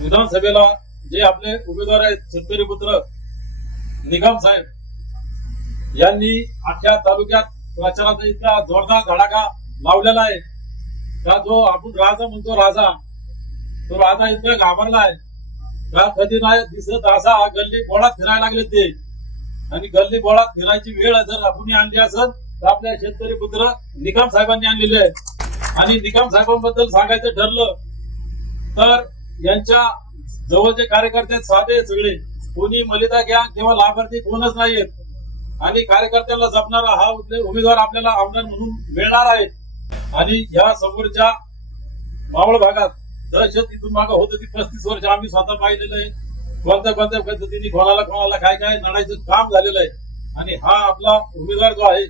विधानसभेला जे आपले उमेदवार आहेत शेतकरी पुत्र निगम साहेब यांनी अख्ख्या तालुक्यात प्रचाराचा इतका जोरदार धडाका लावलेला आहे. का जो आपण राजा म्हणतो राजा तो राजा इतका घाबरला आहे. का कधी नाही दिसत असा गल्ली बोळात फिरायला लागले ते. आणि गल्ली बोळात फिरायची वेळ जर आपण आणली असेल तर आपल्या शेतकरी पुत्र निकम साहेबांनी आणलेले आहे. आणि निकम साहेबांबद्दल सांगायचं ठरलं तर यांच्या जवळचे कार्यकर्ते आहेत साधे सगळे कोणी मलिदा घ्या किंवा लाभार्थी कोणच नाहीयेत आणि कार्यकर्त्यांना जपणारा हा उमेदवार आपल्याला आमदार म्हणून मिळणार आहे. आणि या समोरच्या मावळ भागात दहशत इथून मागं होत ती पस्तीस वर्ष आम्ही स्वतः पाहिलेलं आहे. कोणत्या कोणत्या पद्धतीने कोणाला कोणाला काय काय लढायचं काम झालेलं आहे. आणि हा आपला उमेदवार जो आहे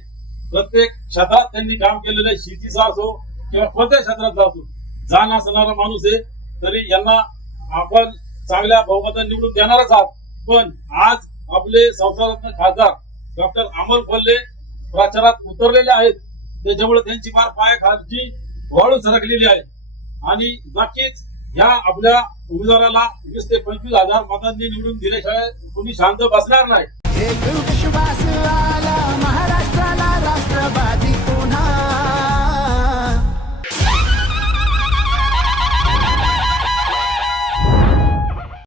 प्रत्येक क्षेत्रात त्यांनी काम केलेलं आहे. शेतीचा असो किंवा कोणत्या क्षेत्रातला असो जाण असणारा माणूस आहे. तरी यांना आपण चांगल्या बहुमताने निवडून देणारच आहोत. पण आज आपले संसदारत्न खासदार डॉक्टर अमोल कोल्हे प्रचारात उतरलेले आहेत. त्याच्यामुळे त्यांची फार पायाखालची वाळू सरकलेली आहे. आणि नक्कीच या आपल्या उमेदवाराला वीस ते पंचवीस हजार मतांनी निवडून दिल्याशिवाय कोणी शांत बसणार नाही.